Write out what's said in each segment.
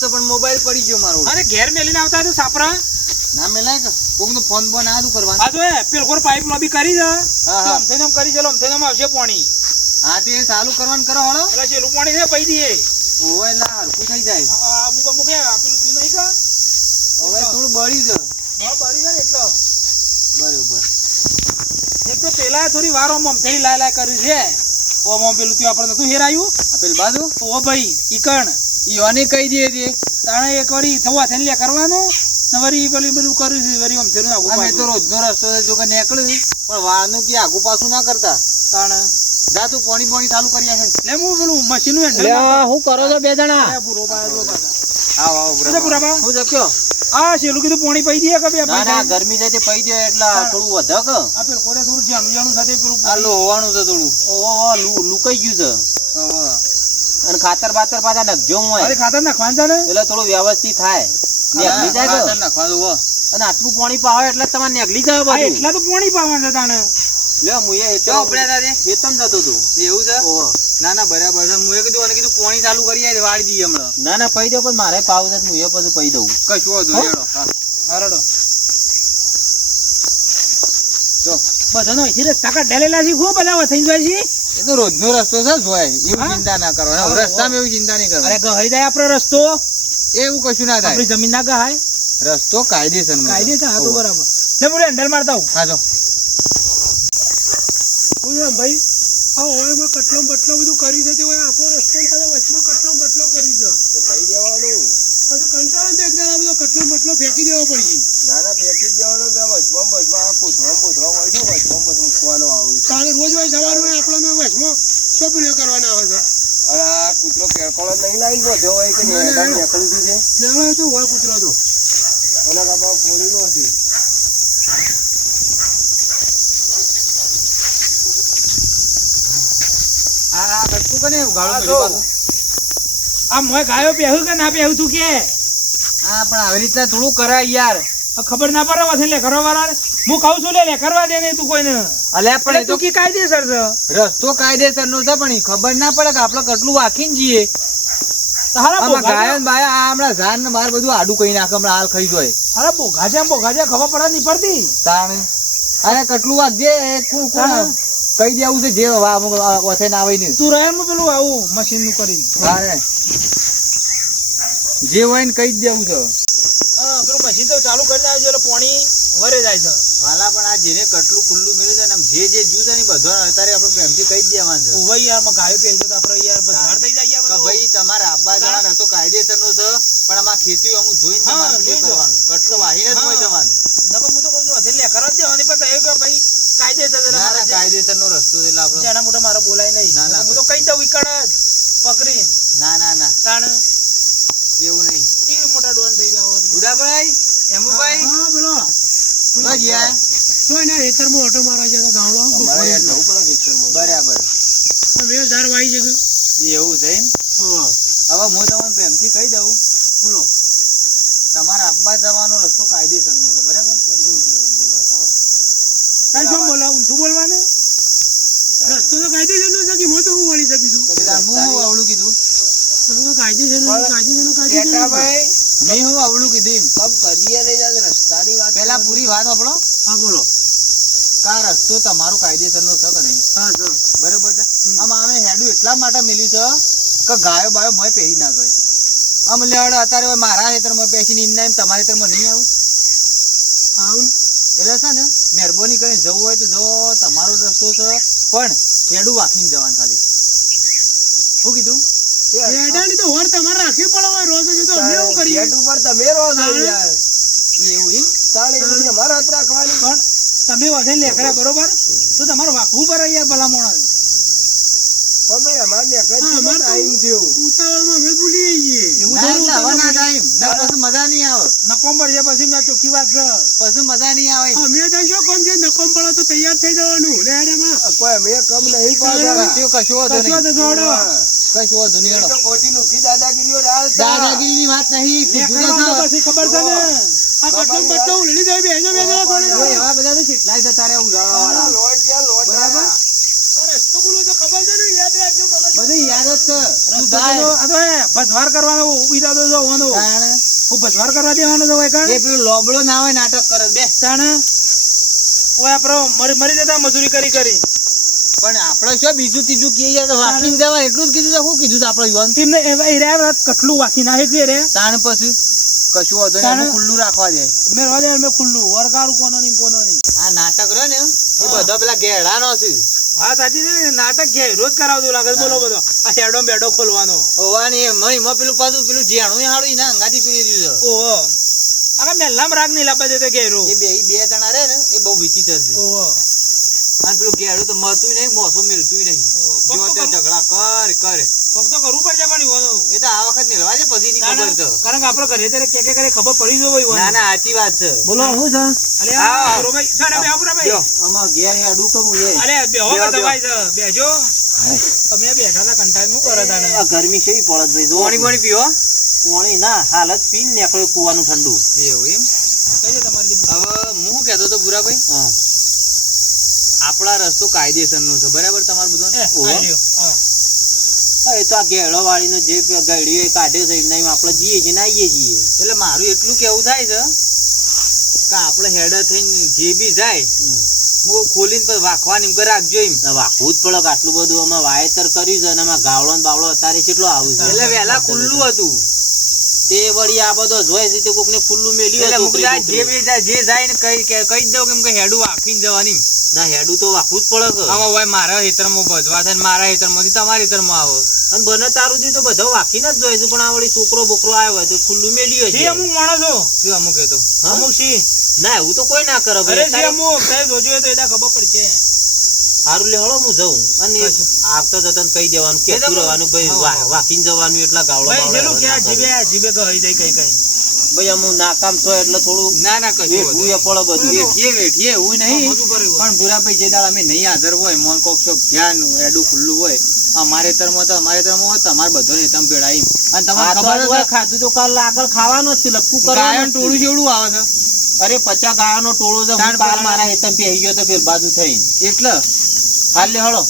છે પણ મોબાઈલ પડી ગયો મારો. અરે ઘેર મેલીને આવતા તો સાપરા ના મેલાય કે કોક નો ફોન બોન આદુ કરવાનું. આ તો એ પેલકોર પાઇપ લોબી કરી છે. હા હા. આમ થઈને આમ કરી ચલો આમ થઈને આમ આવશે પાણી. હા તે ચાલુ કરવાનું કરો હળો. એટલે છેલ્લું પાણી છે પૈ દીએ. ઓય લા હરખું થઈ જાય. અમુક અમુક પેલું થયું નહીં કા હવે થોડું બળી છે. હા બરી જાય એટલો બરોબર. એક તો પેલા થોડી વાર આમ થઈ લાય કર્યું છે. ઓમ આમ પેલું ત્યાં આપણે નતું હેરાયું આ પેલ બાજુ ઓ ભાઈ ઈકણ ઈઓને કહી દે દે. તાણે એક વારી થવા થઈને લે કરવાનું ને વરી પેલું બધું કર્યું છે વરી આમ થયું આગુ અમે તો રોજનો રસ્તો છે જો કે નીકળ્યું પણ વાળનું કે આગુ પાછું ના કરતા. તાણે જા તું પાણી ચાલુ કરી છે. લે હું પેલું મશીન નું હેન્ડલ હું કરો છો બે જણા? પૂરો પાડો પાછા આવ આવ પૂરા હું જક્યો. આ છેલ્લું કીધું પાણી પૈ દે કે બે ના ના ગરમી જાય તે પઈ દે એટલે થોડું વધક. આ પેલું કોડે થોડું જાણું સાથે પેલું આ લો હોવાનું છે થોડું. ઓહો લુકાઈ ગયું છે. અને ખાતર બાતર પાછા નખજો હોય. અરે ખાતર નાખવાનું છે ને એટલે થોડું વ્યવસ્થિત થાય. નેગલી જાય ખાતર નાખવાનું હો. અને આટલું પાણી પાવે એટલે તમારે નેગલી જાય બધું. એટલા તો પાણી પાવાનું છે તાણે. લે મુએ તો આપણે દાદે ખેતમ જતો તું. એવું છે? ઓહો. ના ના બરાબર છે. મુએ કીધું અને કીધું પાણી ચાલુ કરી આય વાળી દઈએ હમણાં. ના ના પઈ દો પણ મારે પાવ છે મુએ પછી પઈ દઉં. કશું વાંધો નહીં હેડો. હા હરડો જો બધાનો અહીંથી રસ્તા કાઢેલા છે ખૂબ બધા વથઈ જાય છે. એ તો રોજનો રસ્તો છે જોય. એવું ચિંતા ના કરો. રસ્તામાં એવું ચિંતા નહીં કરો. અરે ગહઈ જાય આપણો રસ્તો. એવું કશું ના થાય. આપણી જમીન ના ગહાય. રસ્તો કાયદેસર નો. કાયદેસર હા તો બરાબર. લે બોલે હેન્ડલ મારતા હું. હા જો હું ભાઈ આ ઓયમાં કટલો બટલો બધું કરી છે તે ઓય આપણો રસ્તો પાછો વચમાં કટલો બટલો કરી છે. કે પઈ દેવાનું. પછી કંટાળો તો એકદમ આ બધો કટલો બટલો ફેંકી દેવો પડી. ના ના ફેંકી દેવાનું. વચમાં આ કોથળા હોય છે વચમાં બસ મૂકવાનો આવે છે. કારણ રોજ હોય સવારમાં આપણને વચમાં શોપિંગ કરવાના આવે છે. અને આ કૂતરો કેળકોળો નહીં લાવીને બધો હોય કે નીકળ્યું છે. લેવડો તો હોય કૂતરો તો અને કાપા કોળીનો હશે. આ કટકું કને ઉગાડો પાછું. આ મોય ગાયો પહેવું કે ના પહેવું તું કે હા પણ આવી રીતના થોડું કરાય યાર. ખબર ના પડે વથે લે કરવા વાળા હું કહું છું લે કરવા દે નહીં તું કોઈને. અલ્યા પણ તું કી કાયદેસર છે. રસ્તો કાયદેસર નો છે પણ ખબર ના પડે કે આપણે કેટલું વાકીને જઈએ. તારા ગાયો ને બાયો આ હમણાં ઝાડ ને બહાર બધું આડું કઈ નાખે હમણાં હાલ ખાઈ જાય. અરે બોઘાજા ખબર પડે નહીં પડતી તાણે અરે કેટલું વાગજે કોણ કઈ દેવું છે જે વથે ના આવે ને. તું રહે પેલું આવું મશીન નું કરી જે હોય ને કઈ જ દેવું છે. હા પેલું મશીન તો ચાલુ કરી દેવું છે એટલે પાણી વરે જાય છે. વાલા પણ આ જેને કટલું ખુલ્લું મળ્યું છે ને જે જ્યું છે ને બધો અત્યારે આપણે પ્રેમથી કઈ જ દેવાનું છે. ઓય યાર માં ગાયો પહેરી તો આપણે યાર ઝાડ થઈ જાય યાર ભાઈ તમારા આબા જવાના રસ્તો કાયદેસર નો છે પણ આમાં ખેતી અમુક જોઈને તમારે પેલું કરવાનું. કટલું વાહીને જ કોઈ જવાનું. ના હું તો કહું છું હથે લે કરવા દેવાની પણ એ કે ભાઈ કાયદેસર કાયદેસર નો રસ્તો છે એટલે આપણે જેના મોટા મારે બોલાય નહીં. ના ના હું તો કઈ દઉં ઈકડ જ પકડીને. ના ના ના તાણ એવું નહીં. એ મોટા ડોન થઈ જાવ. રૂડાભાઈ એમુભાઈ હા બોલો બરાબર. ખેતરમાં ઓટો મારવા જતો ગામડો બરાબર અમે ઝાર વાઈ જશે. એવું છે એમ. હવે હું તમને પ્રેમથી કહી દઉં બોલો તમારા આબા જવાનો રસ્તો કાયદેસર નો છે બરાબર. કેમ બોલો છો કાઈ શું બોલાવું તું બોલવાનું રસ્તો તો કાયદેસર નો છે કે હું તો હું વળી શકીશું. હું આવડું કીધું તમે કાયદેસર મેં હું આવડું કીધું રસ્તાની વાત પેલા પૂરી વાત આપણો. હા બોલો કા રસ્તો તમારો કાયદેસર નો છે કે નહીં. હા સર બરોબર છે. આમાં અમે હેડું એટલા માટે મિલ્યું છે કે ગાયો બાયો મોય પહેરી ના ગઈ. આમ લેવડે અત્યારે મારા ખેતરમાં બેસીને એમના એમ તમારા ખેતરમાં નહીં આવું. આવું એટલે છે ને મહેરબાની કરીને જવું હોય તો જો તમારો રસ્તો છે પણ હેડું વાંખીને જવાનું ખાલી. શું કીધું? એડાની તો વર તમારે રાખવી પડે રોજ તો અમે એવું કરીએ. હેડ ઉપર તમે રહો છો યાર. એવું એમ ચાલે અમારા હાથ રાખવાની. પણ તમે વધે લેકરા બરોબર તો તમારે વાકવું પડે યાર ભલા માણસ. ઉતાવળમાં અમે ભૂલી જઈએ. એવું પછી મજા નહીં આવે. નકોમ પડશે પછી મેં ચોખ્ખી વાત છે. પછી મજા નહીં આવે. અમે તો શું કોમ છે નકોમ પડે તો તૈયાર થઈ જવાનું. લે એમાં કોઈ અમે કમ નહીં પાડે. કશું નહીં. દાદાગીરી ની વાત નહીં. પછી ખબર છે ને આ કટલો બટલો ઉલડી જાય બેજો બેજો એવા બધા તો કેટલાય જતા રહ્યા ઉલાળા. બરાબર રસ્તો ખુલ્લો તો ખબર છે ને યાદ રાખજો. બધું યાદ જ છે. તું થાય. આ તો ભજવાર કરવાનો ઈરાદો જોવાનો. તાણે હું ભજવાર કરવા દેવાનો તો હોય કાં એ પેલું લોબડો ના હોય નાટક કરે બે. તાણે ઓય આપણો મરી જતા મજૂરી કરી કરી. પણ આપણે શું બીજું ત્રીજું કહીએ યાર વાકીને જવા એટલું જ કીધું છે. શું કીધું છે આપણે યુવાન તેમને એરા કટલું વાકી નાખે એટલે રે તાણ પછી કશું હતો ને એનું ખુલ્લું રાખવા દે. મેં રોજે મેં ખુલ્લું વરગારું કોનો નહીં. આ નાટક રહ્યો ને એ બધો પેલા ઘેડાનો છે. હા સાચી છે નાટક ઘેર રોજ કરાવતું લાગે બોલો બધો આ શેડો બેડો ખોલવાનો. ઓવાની એમાં પેલું પાછું પેલું જેણું હાડું ના અંગાથી પીલી દીધું છે. ઓહો આખા મેલ્લામાં રાગ નહીં લાવવા દેતા ઘેરો. એ બે જણા રહે ને એ બહુ વિચિત્ર છે. ઓહો અને પેલું ઘેડું તો મળતું નહીં મોસો મિલતું નહીં. જો તે ઝઘડા કરે કોક તો કરવું પડશે પણ એ તો આ વખત મેળવા છે પછી ની ખબર છે. કારણ કે આપણે ઘરે ત્યારે કે કરે ખબર પડી જો ના ના સાચી વાત છે. બોલો શું છે અલે આ રોભાઈ સાડા બે આપરા ભાઈ આમાં ઘેર હેડું કમું છે. અલે બેહો દવાઈ છે બેજો તમે બેઠા હતા કંટાળ શું કરે તાને આ ગરમી કેવી પડત ભાઈ. પાણી પાણી પીવો. પાણી ના હાલત પીને નીકળ્યો કુવાનું ઠંડુ. એવું એમ કઈ છે તમારી હવે હું શું કહેતો તો ભૂરાભાઈ આપણા રસ્તો કાયદેસરનો છે બરાબર તમારે બધો. એ તો આ ઘેડો વાળીનો જે ગળીઓ કાઢ્યો છે એમને આપણે જઈએ છીએ ને આવીએ છીએ. એટલે મારું એટલું કેવું થાય છે કે આપણે હેડર થઈને જે બી જાય હું ખોલીને પછી વાંખવાની એમ રાખજો એમ. વાંખવું જ પડે આટલું બધું આમાં વાવેતર કર્યું છે અને આમાં ગાવડો ને બાવળો અત્યારે કેટલો આવું છે. એટલે વહેલા ખુલ્લું હતું તે વળી આ બધો જોઈ છે તે કોકને ખુલ્લું મેલ્યું જે જાય ને કઈ દઉં કેમ કે હેડું વાંખીને જવાની. ના હેડું તો વાંખવું જ પડે. આમાં હોય મારા હેતરમાં ભજવા થાય મારા હેતરમાંથી તમારા હેતરમાં આવો અને બને તારું તો બધા વાંખીને જ જોઈશું. પણ આ વળી છોકરો બોકરો આવ્યો હોય તો ખુલ્લું મેલ્યું હશે. અમુક માણસો શું અમુક એ તો અમુક સી ના એવું તો કોઈ ના કરે. અમુક જોજો તો એના ખબર પડશે. સારું લે હળો હું જઉં અને આવતો જતો કહી દેવાનું કે રહેવાનું ભાઈ વાંકીને જવાનું એટલા ગાવડો જીબે કહી દઈ કઈ ભાઈ અમુક નાકામ છો એટલે થોડું ના કશું પડે બધું વેઠીએ એવું નહીં. પણ ભૂરાભાઈ જે દાળ અમે નહીં હાજર હોય મોન કોક ચોક ધ્યાન એડું ખુલ્લું હોય અમારે તરમાં તો અમારે તરમાં હોય તમારે બધો ને તમે ભેળાઈ અને તમારે ખબર હોય ખાધું તો કાલ આગળ ખાવાનું જ છે લપકું કરવાનું. ટોળું જેવડું આવે છે. અરે 50 ગાયનો ટોળો છે. કાલ મારા હેતમ પે ગયો તો ફેર બાજુ થઈને એટલે હાલ લે હળો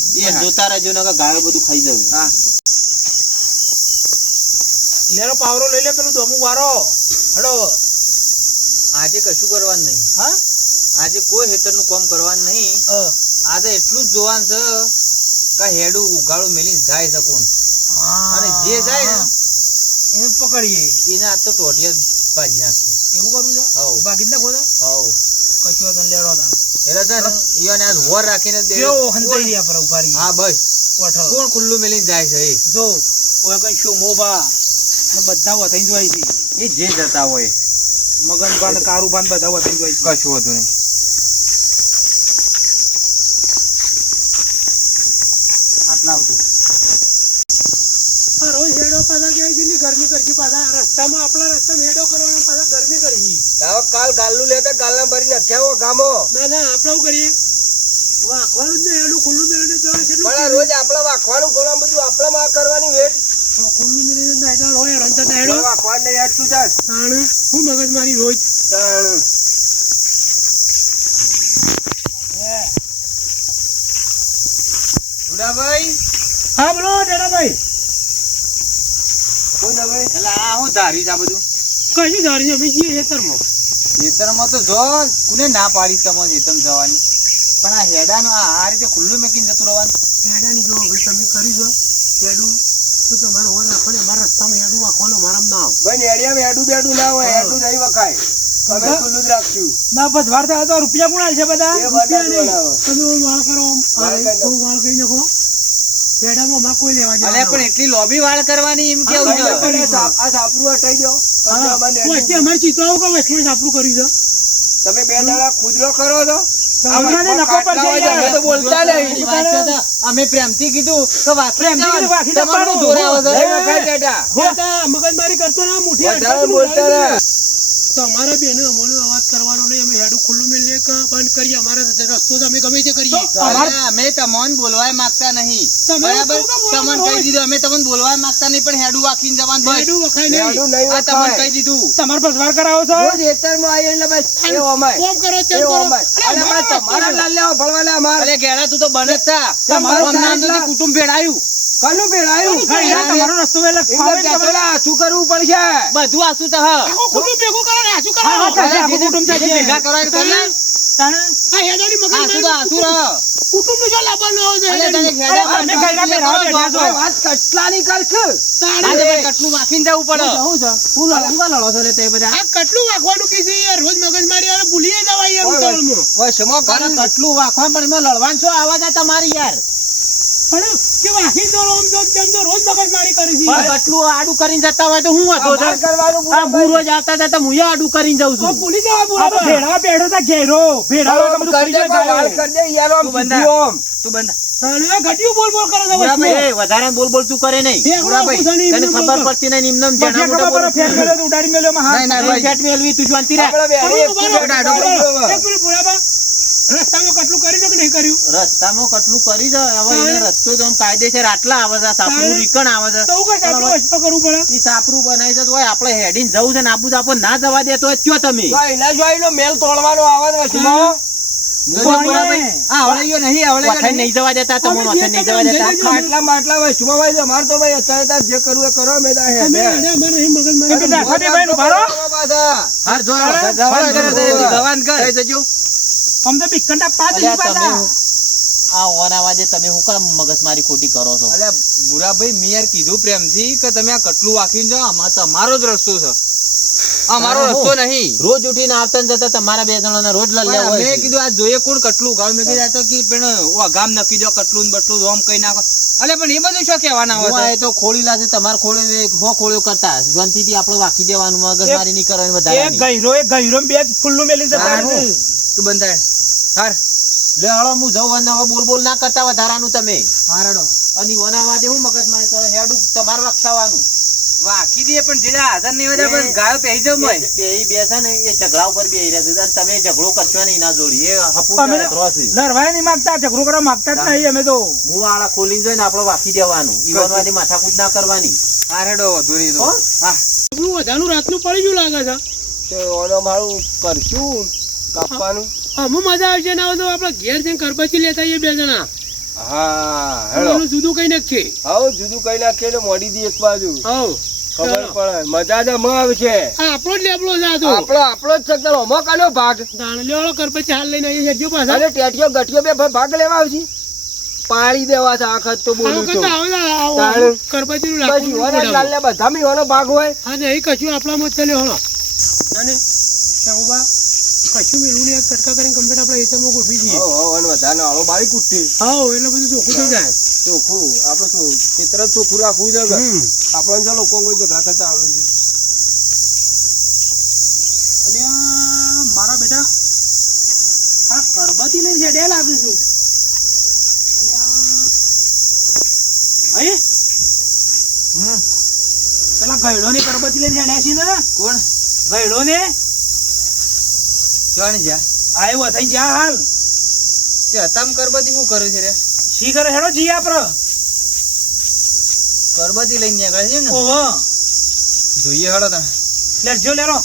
જોતા રહેજો ને ગાયો બધું ખાઈ જવું. હા લેરો પાવરો લઈ લે પેલું દમુ વારો હડો. આજે કશું કરવાનું નહીં. હા આજે કોઈ હેતરનું કામ કરવાનું નહીં. આજે એટલું જ જોવાનું છે કે હેડું ઉગાડું મેલીને જાય છે કોણ અને જે જાય ને એને પકડીએ એને આ તો ટોટિયા ભાજી નાખીએ. એવું કરવું છે બાકી ના ખોદા કશું હતું લેડો તા એટલે છે ને ઈવાને આજ વોર રાખીને હા બસ કોણ ખુલ્લું મેલીને જાય છે એ જો ઓય કઈ શું મોબા ને બધા વથાઈ જોઈ છે એ જે જતા હોય મગનભાન કારુભાન બધા વથાઈ જોઈ છે. કશું હતું નહીં. આટલા આવતું રોજ હેડો પાછા ક્યાંય જેટલી ગરમી કરશી પાછા રસ્તામાં આપણા રસ્તામાં હેડો કરવાનો પાછા ગરમી કરશી. કાલ ગાલનું લેતા ગાલના ભરી નાખ્યા ગામો. ના આપણે શું કરીએ વાંખવાનું જ નહીં હેડું ખુલ્લું મેળવીને જવાનું છે. રોજ આપણે વાંખવાનું ગોળા બધું આપણે કરવાની વેટ ખુલ્લું મેળવીને નાયતા હોય રંતા હેડો વાંખવાન ને યાર તું જાસ તાણ હું મગજ મારી રોજ તાણ ઉડાભાઈ. હા બોલો ડેડાભાઈ. એટલે આ હું ધારી આ બધું કઈ ધારી અમે જઈએ ખેતરમાં. ખેતરમાં તો જો કોને ના પાડી તમને ખેતર જવાની પણ આ હેડાનું આ રીતે ખુલ્લું મેકીને જતું રહેવાનું. હેડાની જો ભાઈ તમે કરી દો હેડું તો તમારે ઓર રાખો ને અમારા રસ્તામાં હેડું રાખવાનું અમારા ના આવ ભાઈ હેડિયામાં હેડું બેડું ના હોય હેડું નહીં વખાય. તમે ખુલ્લું જ રાખશું ના બસ વાર થાય તો રૂપિયા કોણ છે બધા રૂપિયા નહીં તમે વાળ કરો વાળ કરી નાખો હેડામાં માં કોઈ લેવા જાય પણ એટલી લોબી વાળ કરવાની એમ કેવું છે. આ સાપરું હટાઈ દો અમારે ચિત્રો કે વચમાં સાપરું કર્યું છે. તમે 2 દાડા ખુદરો કરો છો બોલતા અમે પ્રેમથી કીધું કે મગજમારી કરતો ના મુઠી તમારા બેન અમને અવાજ કરવાનો નહીં. અમે હેડું ખુલ્લું મેળીએ કે બંધ કરીએ અમારા રસ્તો અમે ગમે તે કરીએ. અમે તમને બોલવા માંગતા નહીં બરાબર. તમને કહી દીધું અમે તમને બોલવા માંગતા નહીં પણ હેડું વાખીને જવાનું હેડું વખાય નહીં તમને કહી દીધું. તમારે પસવાર કરાવો છો ખેતરમાં આવી એટલે બસ કોમ કરો તે અરે ઘેડા તું તો બને જ થા કુટુંબ ભેળાયું કનું ભેળાયું ગઈડા તમારો રસ્તો વેલા ફાવે ને તમારે. શું કરવું પડશે બધું આસુ તો હ આખું કુટુંબ ભેગું કરો ને આછું કરો. હા, તાણે આખું કુટુંબ થાય છે, ભેગા કરવાનું કરે ને. આ હેડાની મગજમારી આસુ તો આસુ રહ. કુટુંબનું જો લાવવાનું હોય છે અલે હેડાની. તને ખેડા અરે તમે ગઈડા બેઠા બેઠા છો. વાત કટલાની કરખ તાણે આજે ભાઈ કટલું વાંખીને જવું પડે. આ કેટલું વાગવાનું કીધું યાર, રોજ મગજમારી આવે ભૂલીએ જવાય યાર ઉતાવળમાં. વશમાં અરે કટલું વાંખવા પણ એમાં લડવાનું શું આવાજ આ તમારી યાર. પણ કે વાહી તો રોમ જોમ તેમ તો રોજ મગજમારી કરી છે પણ કટલું આડું કરીને જતા હોય તો હું હતો અમાર કરવાનું આ હું રોજ આવતા જતા હું આડું કરીને જાઉં તો છું. ભૂલી જવા આ તો બોલા. ભેડા પેડો તા ઘેરો ભેડા આમ બધું કરી કરી દે, જાય લાલ કરી દે યાર, આમ તું બંધા. સીધું આમ. તું બંધ. તાણે આ ઘટિયું બોલ બોલ કરે છે વચમાં. એ વધારે બોલ બોલ તું કરે નહીં. એ હમણાં પૂછાણી તને એમને ખબર બોલતો. પડતી નહીં નિમ્નમ પછી જણા મોટા ખબર બોલ. પડે ફેર મેલ્યો તો ઉડાડી મેલ્યો માં હાથ. નહીં, નહીં, ભાઈ. ફેટ મેળવી તું શાંતિ રાખ. આપણે બે એક બરાબર, ફૂટ બરાબર. આડો કરી દો. એક મિનિટ ભોળાબા, રસ્તામાં કેટલું કર્યું છે કે નહીં કર્યું? રસ્તામાં કટલું કરી દો હવે એને રસ્તો તો આમ કાયદેસર આટલા આવે છે સાપરું રીકણ આવે છે તો હું કઈ આટલું વચમાં કરવું પડે? ઈ સાપરું બનાવી છે તો હોય આપણે હેડીને જવું છે ને આબુ તો આપણને ના જવા દે તો કયો તમે તો એના જો એનો મેલ તોડવાનો આવે ને વચમાં. આ આવડ્યો નહીં જવા દેતા તમને અમે ઓછે જે નહીં જવા દેતા કદમ માટલા માટલા વચમાં ભાઈ તો અમારે તો ભાઈ અત્યારે તાર જે કરવું એ કરો અમે તાર અમે હેડે. એને અમારે નહીં મગજમારી એ બધા કરવી. ભાઈ નું ભારો પાછા. હાર જો જવાન કરો. જવાન કર થઈ જજો આમ તો બિકંડા પાછળ અલ્યા ઉભા તમે હતા. આ ઓના વાજે તમે હું કામ મગજમારી ખોટી કરો છો અલ્યા ભૂરાભાઈ મેં યાર કીધું પ્રેમથી કે તમે આ કટલું વાંકીને જાઓ આમાં તમારો જ રસ્તો છે અમારો હા, રસ્તો હું. નહીં રોજ ઉઠીને આવતા ને જતા તમારા બે જણાના રોજ લલ્યા હોય મેં છે. કીધું આ જોઈએ કોણ કટલું ગામ મેં કીધું આ તો કે પણ ગામ નક્કી દો કટલું ને બટલું ઓમ કઈ નાખો અલે પણ એ બધું શું કહેવાના હું હોય આ તો ખોળી લાગે તમારે ખોળ્યો કરતા શાંતિથી આપણે વાકી દેવાનું મગજમારી નહીં કરવાની એ વધારે ગઈરો બે ખુલ્લું મેલી જતા તારું. રહે. તું બંધ થાય હાર લે હળો હું જઉં અને હવે બોલ બોલ ના કરતા વધારાનું તમે હારડો અને ઓના વાદે હું મગજમારી કરો હેડું તમારે વાખ્યાવાનું વાંકી દે પણ જે હાજર નહીં હોય પણ ગાયો પહેરી જાવ મય બે છે ને એ ઝઘડા ઉપર બેહી રહ્યા છે અને તમે ઝઘડો કરશો નહીં ના જોડી એ હપુ તમે ત્રોસ છે. લડવાય નહીં માંગતા ઝઘડો કરવા માંગતા જ નહીં અમે તો હું આળા ખોલીને જોઈને આપણે વાકી દેવાનું ઈવનવાદી માથાકૂટ ના કરવાની હારડો વધુ નહીં તો હો? હા આપણું વધાનું રાતનું પડી ગયું લાગે છે. તો ઓલો મારું કરશું કાપવાનું. આમાં મજા આવશે ને હવે તો આપણે ઘેર જઈને કરપચી લેતા આવીએ બે જણા. હા હેડો. ઓલું જુદું કઈ નાખીએ. હાઉ જુદું કઈ નાખીએ એટલે મોડી દી એક બાજુ હઉ. ખબર પડે મજા તો માં આવશે. આ આપણો જ લેબડો છે આ તો. આપણો જ છે ઓમો કાનો ભાગ દાણલિયો કરપચી હાલ લઈને આવીએ છે પાછા. અને ટેટીઓ ગઠિયો બે ભાગ લેવા આવશે પાડી દેવા છે આખત તો આવું બોલું તો કરતા આવે ને આવું તાણે. કરપચીનું પછી લાકડું ઓના ઉડાડવું. લાલને બધામાં એવાનો ભાગ હોય. હા નહીં કશું આપણામાં જ ચાલ્યો હળો. અને શામુબા, કશું મેલું નહીં, આ તડકા કરીને કમ્પ્લીટ આપણા હેતરમાં ગોઠવી દઈએ. હો હો અને બધાનો આળો બાળી કુટી હા એટલે બધું ચોખ્ખું થઈ જાય. ચોખ્ખું આપણે શું ક્ષેત્ર જ ચોખ્ખું રાખવું છે કે આપણને જો લોકો કોઈ ઝઘડા કરતા આવડે છે. અલ્યા મારા બેટા આ કરબતી લઈને હેડ્યા લાગે છે. અલ્યા હે પેલા ગયડો ની કરબતી લઈને હેડ્યા છે ને કોણ ગયડો ને જોવાની જા આવ્યો થઈ જા હાલ તે હતામ કરબતી શું કર્યું છે રે શી કરે હેડો જી આપડે કરબતી લઈને નીકળે છે ને ઓહો જોઈએ હળો તમે લેજો લેરો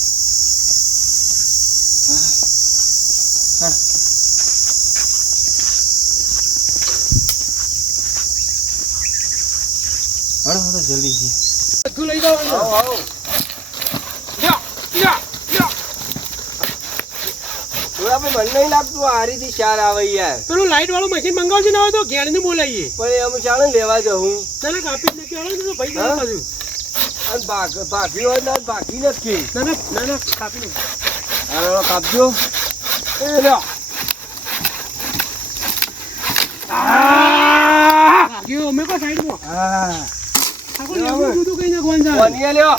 હળો હળો જલ્દી જી બધું લઈ જાઓ અંદર. હાઉ હાઉ યા યા યા થોડા પણ મને નહીં લાગતું આ હારીથી ચાર આવે યાર. પેલું લાઈટ વાળું મશીન મંગાવજો ને હવે તો ઘેરને બોલાવીએ. પણ એ અમે ચાલે લેવા જવું તને કાપી જ નાખ્યો હળો ને તો ભાઈ હા? ના બાજુ. અને ભાગી હોય ને ભાગી નથી. ના કાપી નાખ. હાલો કાપજો. એ લ્યો ભાગ્યો અમે કો સાઈડમાં. હા આખું લેબડું જુદું કઈ નાખવાનું છે. કોનીએ લ્યો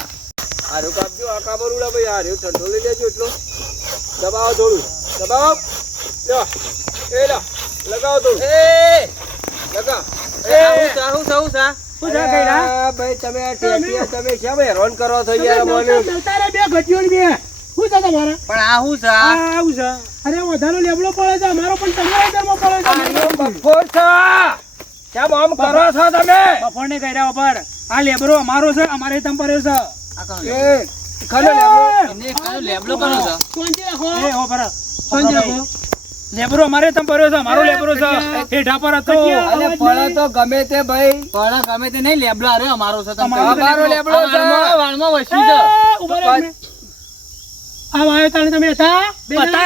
હારું કાપજો આ કાબરુડા ભાઈ હારું ઠંડો લઈ લેજો એટલો દબાવો થોડું દબાવો લ્યો એ લ્યો લગાવો થોડું એ લગા સાહુ સાહુ સા શું છે ગયડા અરે ભાઈ તમે આ ટેટીયા તમે કેમ હેરાન કરો છો યાર મને મળતા રે બે ઘટીઓ ને બે. શું છે તમારા? પણ આ શું છે આ આવું છે અરે વધારો લેબડો પડે છે અમારો પણ તમારા ઘરમાં પડે છે. આનો બફોર છે કેમ આમ કરો છો તમે બફોર ને કર્યા ઉપર આ લેબરો અમારો છે અમારે તમ પર છે આ કોણ એ ખલો લેવો એને કાનો લેબલો કોનો છે શાંતિ રાખો. એ હો પર શાંતિ રાખો. લેબરો અમારે તમ ભર્યો છે, અમારો લેબરો છે. હેઠા પર હતો. અલે પળા તો ગમે તે ભાઈ પડા ગમે તે નહીં, લેબડા રે અમારો છે. તમે અમારો લેબડો છે. વાળમાં વસ્યું છે. ઉભા રહો તમે. આ વાયો તાણે તમે હતા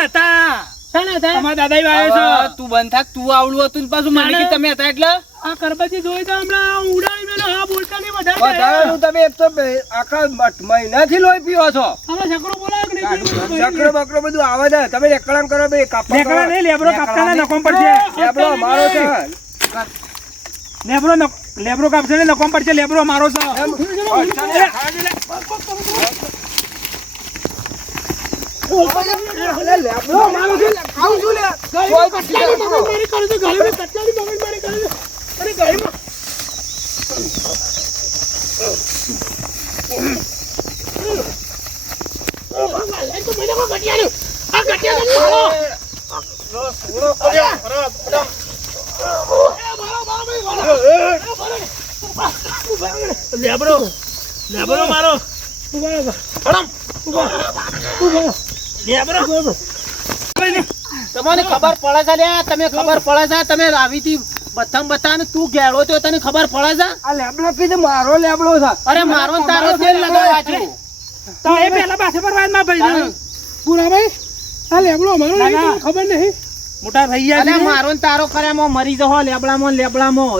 હતા. શાના હતા? અમારા દાદાઈ વાયો છે. હવે તું બંધ થાક, તું આવડું હતું ને પાછું મને કે તમે હતા એટલે આ કરબતી જોઈ તો હમણાં ઉડાડી મેલો. હા બોલતા નહીં વધારે. વધારાનું તમે એક તો આખા મહિનાથી લોહી પીવો છો. આમાં ઝઘડો બોલાય કે નહીં? ચક્ર બકરો બધું આવે છે. તમે એકલામ કરો ભાઈ કાપવા લેકડા નહીં, લેબરો કાપતાના નકોમ પડશે. લેબડો અમારો છે. લેબરો કાપશે ને નકોમ પડશે. લેબરો અમારો છે. લેબડો અમારો છે. ખાવું છું લે. કચ્ચાની મગજમારી કરે છે, ગાળીમાં કચ્ચાની મગજમારી કરે છે. અરે ગાળીમાં. આ તો મને કોઈ ગટિયાનું. આ ગટિયાનું મારો. લેબરો મારો. તમને ખબર પડે છે લ્યા, તમે ખબર પડે છે, તમે રાવીથી બતાને તું ગેળો તો તને ખબર પડે છે? આ લેબડો કીધું મારો લેબડો છે. અરે મારો ને તારો તેલ લગાવવા છું. તો એ પેલા પાસે પર વાતમાં ભાઈ પુરાભાઈ, આ લેબડો અમારો નહીં, તમને ખબર નહીં? મોટા થઈ ગયા અરે છે. મારો ને તારો કર્યામાં મરી જહો લેબડામાં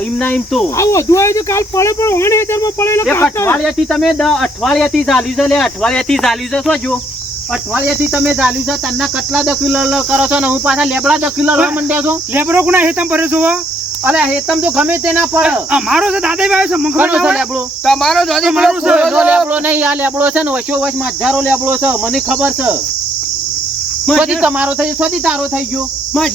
એમ ના એમ તો આ વધુ આવી તો કાલ પડે પણ ઓને હેતરમાં પડેલો એક અઠવાડિયાથી તમે અઠવાડિયાથી ચાલ્યું છે લે, અઠવાડિયાથી ચાલ્યું છે. શું જો અઠવાડિયાથી તમે ચાલ્યું છે, તન્ના કેટલા દખલ કરો છો ને હું પાછા લેબડા દખલ લડવા માંડ્યા છો. લેબરો કોના હેતમ ભરે છો? અરે હેતમ તો ગમે તે ના પડે. અમારો છે, દાદાઈ વાયો છે. મને કોનો ખબર છે છે. લેબડો? તમારો જ હજી તમારું છે. કોઈનો લેબડો નહીં, આ લેબડો છે ને વચ્ચો વચ માધારો લેબડો છે, મને ખબર છે. સ્વતી તમારો થઈ ગયો, સ્વતી તારો થઈ ગયો. આ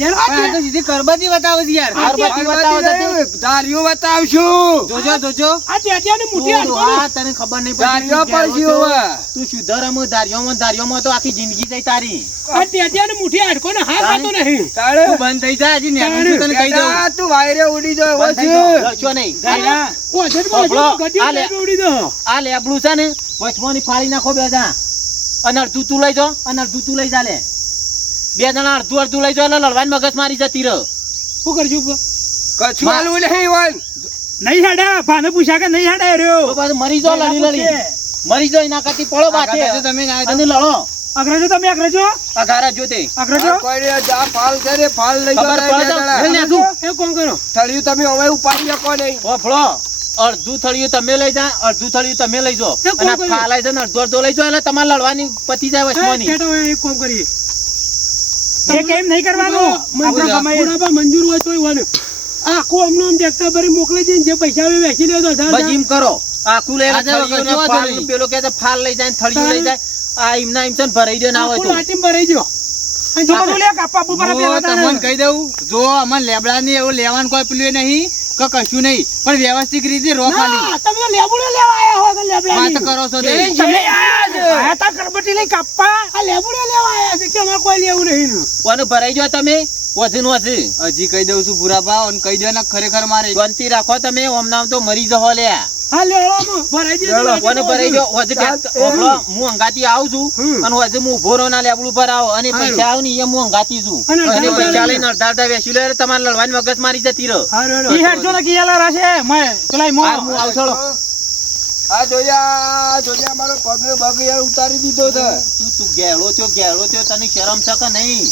તો સીધી કરબતી બતાવે છે યાર. અરબત્તી બતાવો તો તે. ધાર્યું બતાવશું. જોજો આ ટેટિયાની મોટી તું હાડકો આ તને ખબર નહીં ધાર્યો પડતી. પડશે હવે. તું સુધરમ ધાર્યોમાં તો આખી જિંદગી જાય તારી. આ ટેટિયાની મોટી હાડકો ને હાથ આતો નહીં. તારે તું બંધ થઈ જા, હજી નેકળું છું તને કહી દઉં. બેટા, તું વાયરે ઉડી જાય એવો બંધ થઈ છે. જાઓ, લડશો નહીં. ગાયડા. ઓ જડમાં આપણો ગટિયા આ લે. લેબડો ઉડી દો. આ લેબડું છે ને વચમાંની ફાળી નાખો બે જણા, અને અડધું તું લઈ જાઓ અને અડધું તું લઈ જા લે. બે જણા અડધું લઈ જાઓ એટલે લડવાની મગજ મારી જતી રહે. શું કરજો કચ્છું આલું નહીં વન. નહીં હેડા. ભાને પૂછ્યા કે નહીં હેડા તો રહ્યો. પાછું મરી જાઓ લડી મરી જાઓ એના કરતી પડો બાથે આગળ તમે ના અને લડો. અગ્રજો તમે અગ્રજો. અઘારા જોતે અગ્રજો. આ કોઈ ને જા ફાલ છે ને, ફાલ લઈ ખબર જાઓ પડે તો બે લઈ જણા. લેશું. એ કોણ કરો થળિયું તમે હવે ઉપાડી શકો નહીં. ફળો અડધું થળિયું તમે લઈ જા, અડધું થળિયું તમે લઈ જાઓ એ કોણ અને કર્યું? ફાલાય છે ને અડધો લઈ જાઓ એટલે તમારે લડવાની પતી જાય વચમાંની. કેટો એક કામ કરીએ એ કેમ નહીં કરવાનું? આપણો કમાઈ. પુરાબા મંજૂર હોય તોય વાને આખું અમને આમ ટ્રેક્ટર ભરી મોકલી દઈને જે પૈસા આવે વેચી લેજો બસ એમ કરો. આખું લઈને આજે વખત થળિયું ને જોવા ફાલ તો નું પેલો કહે છે ફાલ લઈ જાય ને થળિયું લઈ જાય. આ એમના એમ છે ને ભરાઈ દે ના હોય તો. લાટીમ ભરાઈ ગયો અને જો બધું લે કાપવા ઉપર જો પેલા તમને તારે. કહી દઉં, જો અમને લેબડાની એવું લેવાનું કોઈ પેલું નહીં કે કશું નહીં, પણ વ્યવસ્થિત રીતે રો ખાલી ના, તમે તો લેબુડો લેવા આયા હો કે લેબડાની? વાત કરો છો તે. તમે આયા તા કરબટી લઈ કાપવા. આ લેબુડો લેવા આયા છે કે અમારે કોઈ લેવું નહીં ને. કોને ભરાઈ જાઓ તમે વધુ વધુ હજી કહી દઉં છું પૂરા ભાવ, અને કહી દો ને ખરેખર મારે શાંતિ રાખો તમે. ઓમ નામ તો મરી જહો લ્યા. હા લેવડામાં ભરાઈ દીધું. કોને ભરાઈ જાઓ વધુ ઓમલો હું અંગાતી આવું છું અને વધુ હું ઉભો રહો ના લેબડું પર આવો અને પૈસા આવ ને એ હું અંગાતી છું અને અને અડધા પૈસા લઈને અડધા વેચી લે એટલે તમારે લડવાની મગજ મારી જતી રહો. હા રેડો. ઈ હેડજો ને કિયાલા રાશે. મેં પેલા મો હા, હું આવું છોડો. આ જોયા અમારો પગ બગ યાર ઉતારી દીધો છે. તું ગેળો થયો તને શરમ છે કે નહીં?